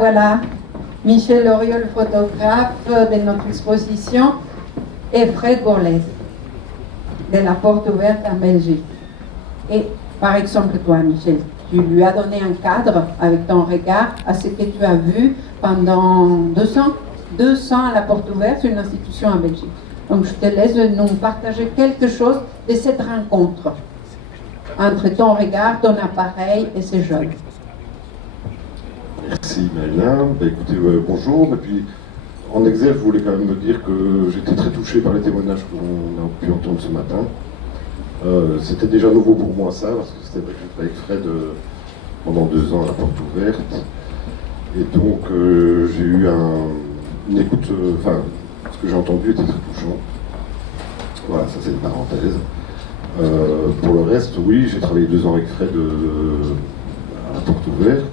Voilà. Michel Oriol, photographe de notre exposition, et Fred Borlez, de la Porte Ouverte en Belgique. Et par exemple, toi, Michel, tu lui as donné un cadre avec ton regard à ce que tu as vu pendant 2 ans à la Porte Ouverte, une institution en Belgique. Donc je te laisse nous partager quelque chose de cette rencontre entre ton regard, ton appareil et ces jeunes. Merci Maëla. Écoutez, bonjour. Et puis, en exergue, je voulais quand même me dire que j'étais très touché par les témoignages qu'on a pu entendre ce matin. C'était déjà nouveau pour moi ça, parce que c'était vrai que j'étais avec Fred pendant 2 ans à la Porte Ouverte. Et donc j'ai eu une écoute, ce que j'ai entendu était très touchant. Voilà, ça c'est une parenthèse. Pour le reste, oui, j'ai travaillé 2 ans avec Fred à la Porte Ouverte.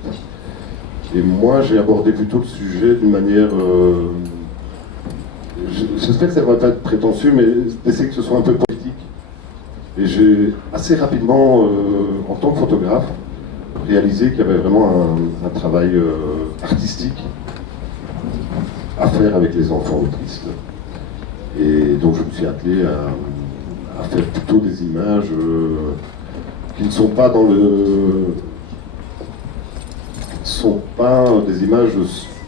Et moi, j'ai abordé plutôt le sujet d'une manière... j'espère que ça ne va pas être prétentieux, mais d'essayer que ce soit un peu politique. Et j'ai assez rapidement, en tant que photographe, réalisé qu'il y avait vraiment un travail artistique à faire avec les enfants autistes. Et donc je me suis attelé à faire plutôt des images qui ne sont pas des images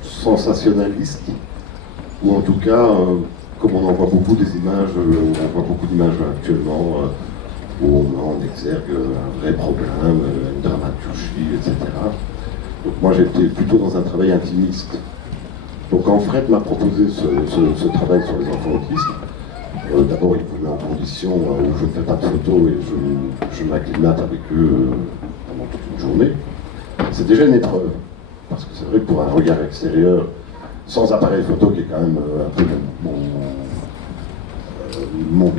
sensationnalistes, ou en tout cas, comme on en voit beaucoup des images, on voit beaucoup d'images actuellement, où on met en exergue un vrai problème, une dramaturgie, etc. Donc moi j'étais plutôt dans un travail intimiste. Donc quand Fred m'a proposé ce travail sur les enfants autistes, d'abord il me met en condition où je ne fais pas de photos et je m'acclimate avec eux pendant toute une journée. C'est déjà une épreuve, parce que c'est vrai que pour un regard extérieur, sans appareil photo, qui est quand même un peu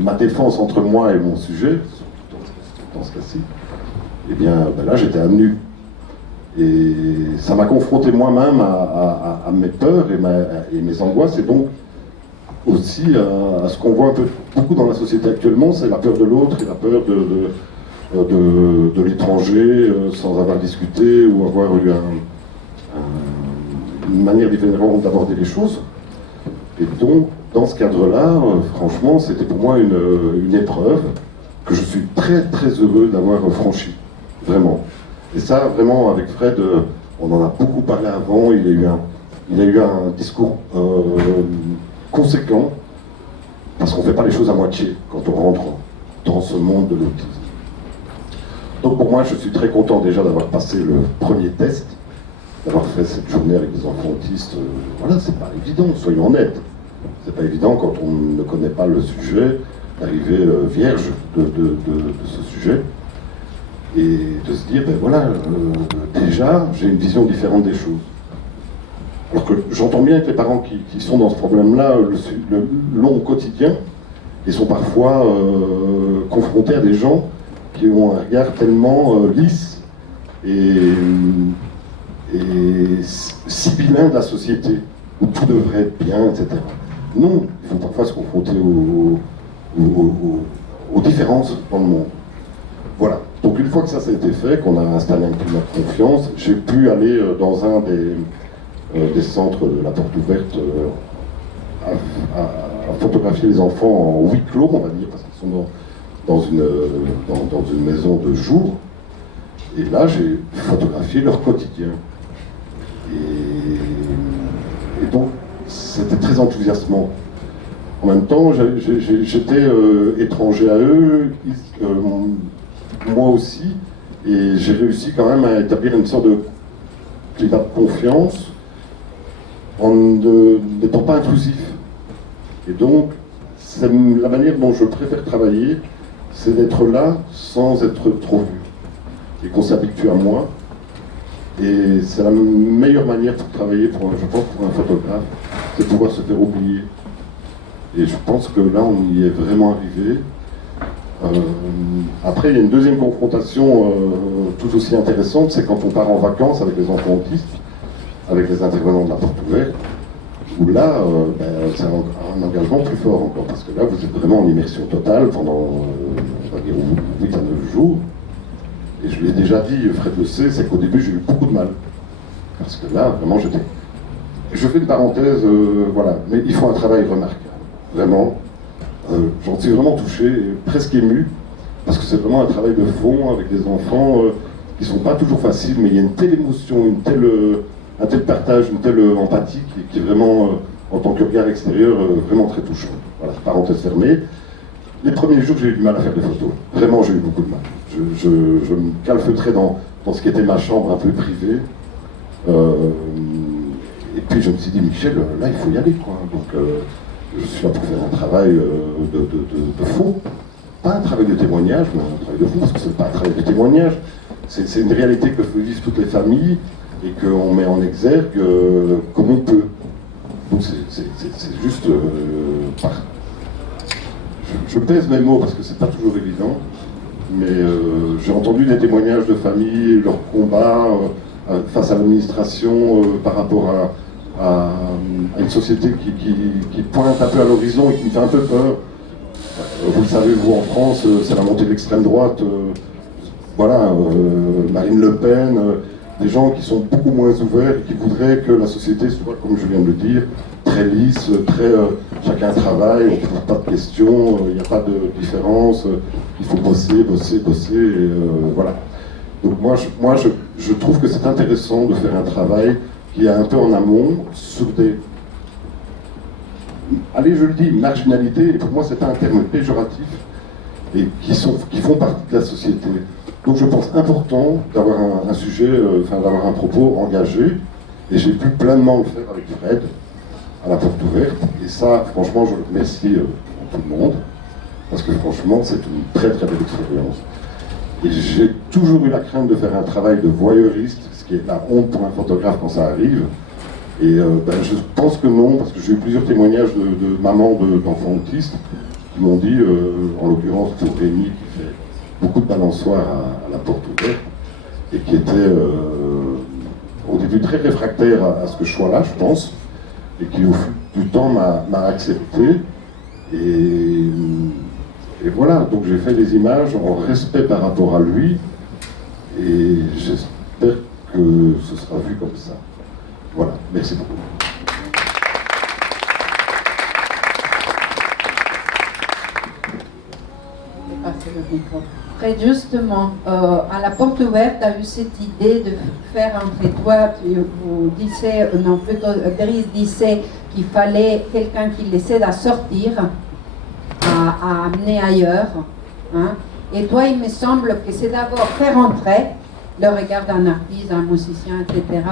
ma défense entre moi et mon sujet, dans ce cas-ci, eh bien là j'étais à nu. Et ça m'a confronté moi-même à mes peurs et mes angoisses, et donc aussi à ce qu'on voit un peu beaucoup dans la société actuellement, c'est la peur de l'autre et la peur de l'étranger sans avoir discuté ou avoir eu une manière différente d'aborder les choses. Et donc, dans ce cadre-là, franchement, c'était pour moi une épreuve que je suis très très heureux d'avoir franchie, vraiment. Et ça, vraiment, avec Fred, on en a beaucoup parlé avant, il a eu un discours conséquent, parce qu'on ne fait pas les choses à moitié quand on rentre dans ce monde de l'autisme. Donc pour moi, je suis très content déjà d'avoir passé le premier test, d'avoir fait cette journée avec des enfants autistes. Voilà, c'est pas évident, soyons honnêtes. C'est pas évident quand on ne connaît pas le sujet, d'arriver vierge de ce sujet. Et de se dire, ben voilà, déjà, j'ai une vision différente des choses. Alors que j'entends bien que les parents qui sont dans ce problème-là l'ont au quotidien, et sont parfois confrontés à des gens qui ont un regard tellement lisse et sibyllin de la société, où tout devrait être bien, etc. Non, il faut parfois se confronter aux différences dans le monde. Voilà. Donc une fois que ça a été fait, qu'on a installé un climat de confiance, j'ai pu aller dans un des centres de la Porte Ouverte à photographier les enfants en huis clos, on va dire, parce qu'ils sont dans une maison de jour. Et là, j'ai photographié leur quotidien. Et donc, c'était très enthousiasmant. En même temps, j'étais étranger à eux, moi aussi, et j'ai réussi quand même à établir une sorte de climat de confiance en n'étant pas intrusif. Et donc, c'est la manière dont je préfère travailler, c'est d'être là sans être trop vu. Et qu'on s'habitue à moi. Et c'est la meilleure manière pour travailler, je pense, pour un photographe, c'est de pouvoir se faire oublier. Et je pense que là, on y est vraiment arrivé. Après, il y a une deuxième confrontation tout aussi intéressante, c'est quand on part en vacances avec les enfants autistes. avec les intervenants de la porte ouverte, où là, c'est un engagement plus fort encore, parce que là, vous êtes vraiment en immersion totale pendant, on va dire, 8 à 9 jours. Et je lui ai déjà dit, Fred le sait, c'est qu'au début, j'ai eu beaucoup de mal. Parce que là, vraiment, j'étais... Je fais une parenthèse, voilà, mais ils font un travail remarquable, vraiment. J'en suis vraiment touché, et presque ému, parce que c'est vraiment un travail de fond avec des enfants qui ne sont pas toujours faciles, mais il y a une telle émotion, un tel partage, une telle empathie qui est vraiment, en tant que regard extérieur, vraiment très touchant. Voilà, parenthèse fermée. Les premiers jours, j'ai eu du mal à faire des photos. Vraiment, j'ai eu beaucoup de mal. Je me calfeutrais dans ce qui était ma chambre un peu privée. Et puis je me suis dit, Michel, là, il faut y aller, quoi. Donc, je suis là pour faire un travail de fond. Pas un travail de témoignage, mais un travail de fond, parce que c'est pas un travail de témoignage. C'est une réalité que vivent toutes les familles et qu'on met en exergue comme on peut. Donc c'est juste... je pèse mes mots parce que c'est pas toujours évident, mais j'ai entendu des témoignages de familles, leurs combats face à l'administration par rapport à une société qui pointe un peu à l'horizon et qui me fait un peu peur. Vous le savez, vous en France, c'est la montée de l'extrême droite. Voilà, Marine Le Pen, des gens qui sont beaucoup moins ouverts et qui voudraient que la société soit, comme je viens de le dire, très lisse, très chacun travaille, on ne pose pas de questions, il n'y a pas de différence, il faut bosser, bosser, bosser, et voilà. Donc moi, je trouve que c'est intéressant de faire un travail qui est un peu en amont sur des... Allez, je le dis, marginalité, et pour moi c'est pas un terme péjoratif, et qui font partie de la société. Donc je pense important d'avoir un sujet, d'avoir un propos engagé, et j'ai pu pleinement le faire avec Fred, à la porte ouverte, et ça, franchement, je le remercie tout le monde, parce que franchement, c'est une très très belle expérience. Et j'ai toujours eu la crainte de faire un travail de voyeuriste, ce qui est la honte pour un photographe quand ça arrive. Et je pense que non, parce que j'ai eu plusieurs témoignages de mamans d'enfants autistes qui m'ont dit, en l'occurrence pour Rémi qui fait beaucoup de balançoires à la porte ouverte, et qui était au début très réfractaire à ce que je sois là, je pense, et qui au fil du temps m'a accepté. Et voilà, donc j'ai fait des images en respect par rapport à lui, et j'espère que ce sera vu comme ça. Voilà, merci beaucoup. Très justement, à la porte ouverte, tu as eu cette idée de faire entre toi, vous disiez, non plutôt, Brice disait qu'il fallait quelqu'un qui les aide à sortir, à amener ailleurs. Hein. Et toi, il me semble que c'est d'abord faire entrer le regard d'un artiste, d'un musicien, etc.,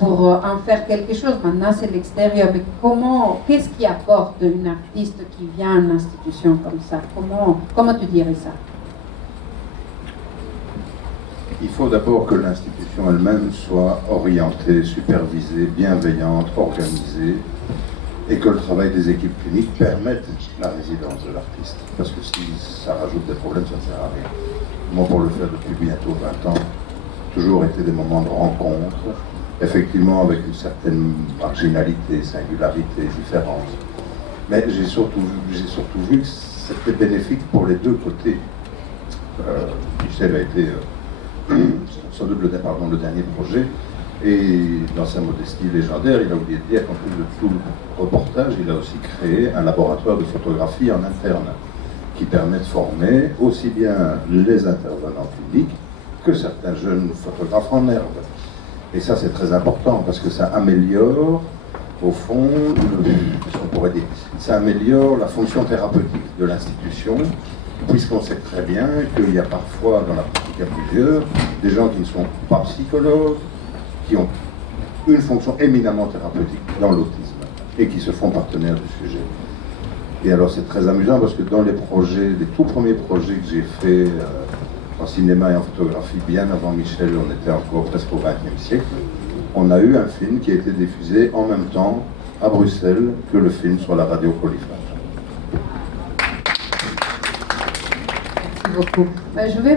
pour en faire quelque chose. Maintenant, c'est l'extérieur. Mais qu'est-ce qui apporte une artiste qui vient à une institution comme ça? Comment tu dirais ça? Il faut d'abord que l'institution elle-même soit orientée, supervisée, bienveillante, organisée, et que le travail des équipes cliniques permette la résidence de l'artiste. Parce que si ça rajoute des problèmes, ça ne sert à rien. Moi, pour le faire depuis bientôt 20 ans, toujours été des moments de rencontre, effectivement avec une certaine marginalité, singularité, différence. Mais j'ai surtout vu que c'était bénéfique pour les deux côtés. Michel a été sans doute le dernier projet, et dans sa modestie légendaire, il a oublié de dire qu'en plus de tout le reportage, il a aussi créé un laboratoire de photographie en interne, qui permet de former aussi bien les intervenants publics que certains jeunes photographes en herbe. Et ça, c'est très important, parce que ça améliore, au fond, ça améliore la fonction thérapeutique de l'institution, puisqu'on sait très bien qu'il y a parfois, dans la pratique à plusieurs, des gens qui ne sont pas psychologues, qui ont une fonction éminemment thérapeutique dans l'autisme, et qui se font partenaires du sujet. Et alors c'est très amusant, parce que dans les tout premiers projets que j'ai faits en cinéma et en photographie, bien avant Michel, on était encore presque au XXe siècle, on a eu un film qui a été diffusé en même temps à Bruxelles que le film sur la radio Polyphage. Merci beaucoup. Je vais